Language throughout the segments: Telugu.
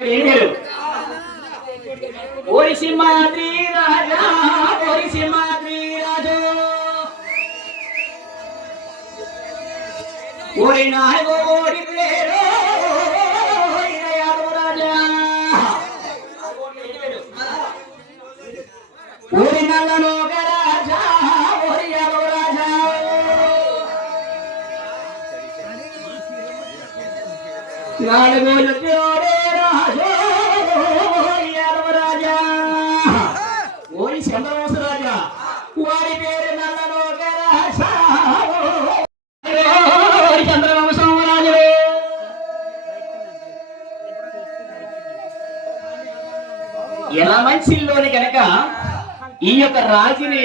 ఓరి మాద్రి రాజా ఓరి మాద్రి రాజు ఓరి నాయగో ఓరి పేరు రాజా ఓరి నల్లను రాజా ఓరి యాదవ రాజా నాలుగోలు చంద్రవంశ రాజా వారి పేరు నల్లలో చంద్రవంశం రాజు. ఎలా మంచిలోని కనుక ఈ యొక్క రాజుని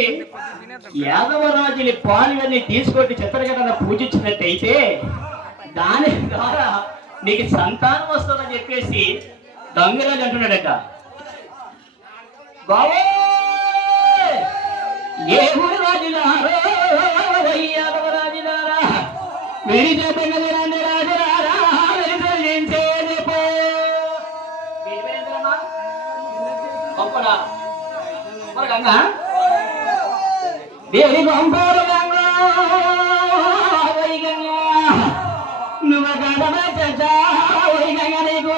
యాదవ రాజుని పాలువన్నీ తీసుకొట్టి చిత్రకథను పూజించినట్టయితే దాని ద్వారా నీకు సంతానం వస్తుందని చెప్పేసి గంగరాజు అంటున్నాడట. బాబు ఏ ఊరు రాజులారా యాదవ రాజులారా వీరి చెప్పండి రాజులారా గంగా దేవి గంగోలు గంగా నువ్వు గంగా నీకు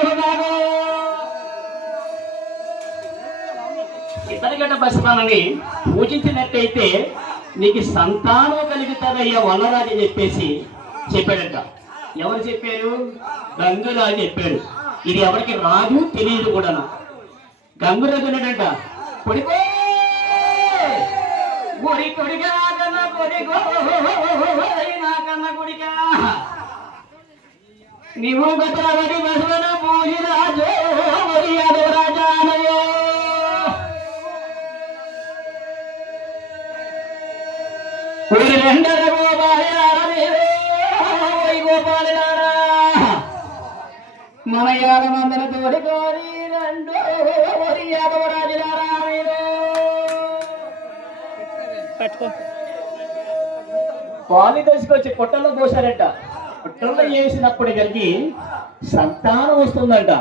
ఇతరగడ్డ బస్మానని పూజించినట్టయితే నీకు సంతానం కలుగుతారయ్యా వనరాజు చెప్పేసి చెప్పాడట. ఎవరు చెప్పారు? గంగురాజు చెప్పాడు. ఇది ఎవరికి రాజు తెలియదు కూడా. గంగురాజు ఉన్నాడంట. కొడుకో గుడి కొడిగా కన్న కొడుకో కన్న కొడిగా నీవు గతవడి బసవన పూజి రాజు యాదవ రాజా అనయో రెండర గోపాలనారా మన యాదమందర తోడుకోరి రెండో యాదవ రాజులారా పాలు తీసుకొచ్చి పొట్టల్లో పోసారట. పొట్టల్లో వేసినప్పుడు కలిగి సంతానం వస్తుందంట.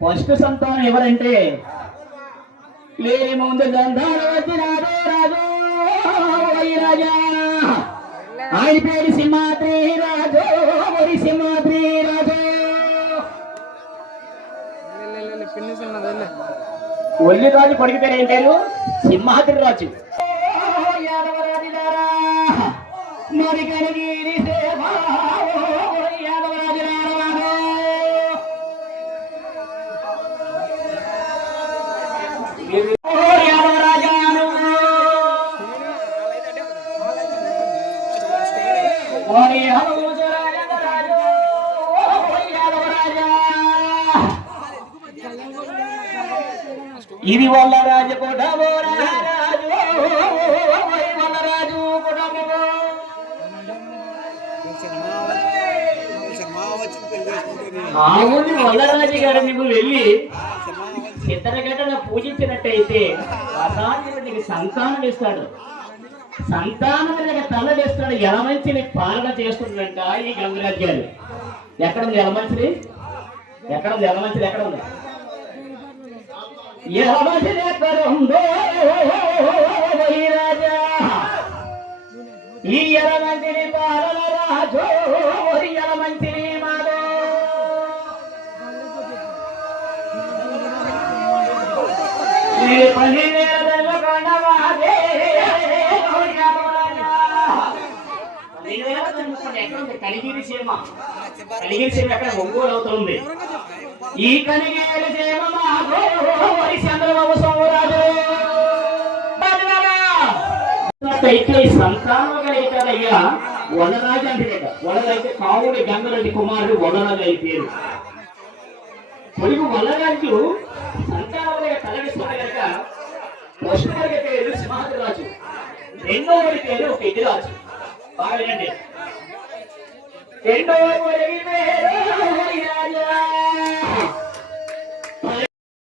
ఫస్ట్ సంతానం ఎవరంటే లేని ముందు సంతానం వచ్చినారు రాజు రాజా ఆయన పేరు సింహాద్రి రాజు మరి సింహాద్రి రాజు. ఒల్లి రాజు కొడుకు పేరు ఏంటారు? సింహాద్రి రాజు. యాదవ రాజులారా మరి కనగిరి సేవ యాదవ రాజులారా యాదవ రాజా ఇది వల్ల రాజు కొడవో రాజు వల్ల రాజు కొడవో ఆవుని వల్లరాజు గారు నువ్వు వెళ్ళి చిత్రగడ్డను పూజించినట్టయితే అసాధ్యుడికి సంతానం ఇస్తాడు. సంతానం మీద తల వేస్తాడు. ఎలమంచిని పాలన చేస్తుందంట ఈ గంగరాజు గారు. ఎక్కడ ఉంది ఎలమంచిని? ఎక్కడ ఉంది ఎలమంచిని? ఎక్కడ ఉంది ఎలమంచిని? ఎక్కడ ఉందో రాజా ఈ ఎలమంచిని పాలన రాజు ఎలమంచిని మాదో పని కనిగిరి సీమ. కనిగిరి సీమ ఎక్కడ ఒంగోలు అవుతుంది. ఈ కనిగిరి సీమ చంద్రబాబు సోమరాజు సంతానం కలిగితారయ్యా వనరాజు అంటే వనరాజు కావుడి గంగరెడ్డి కుమారుడు వనరాజు అయిపోయారు. పొడుగు వనరాజు సంతానం తలవిస్తున్న కనుక పశువుడి పేరు సింహాద్రి రాజు. రెండో వాడి పేరు పెద్దిరాజు. బాగా వినండి. రెండో పేరు రాజా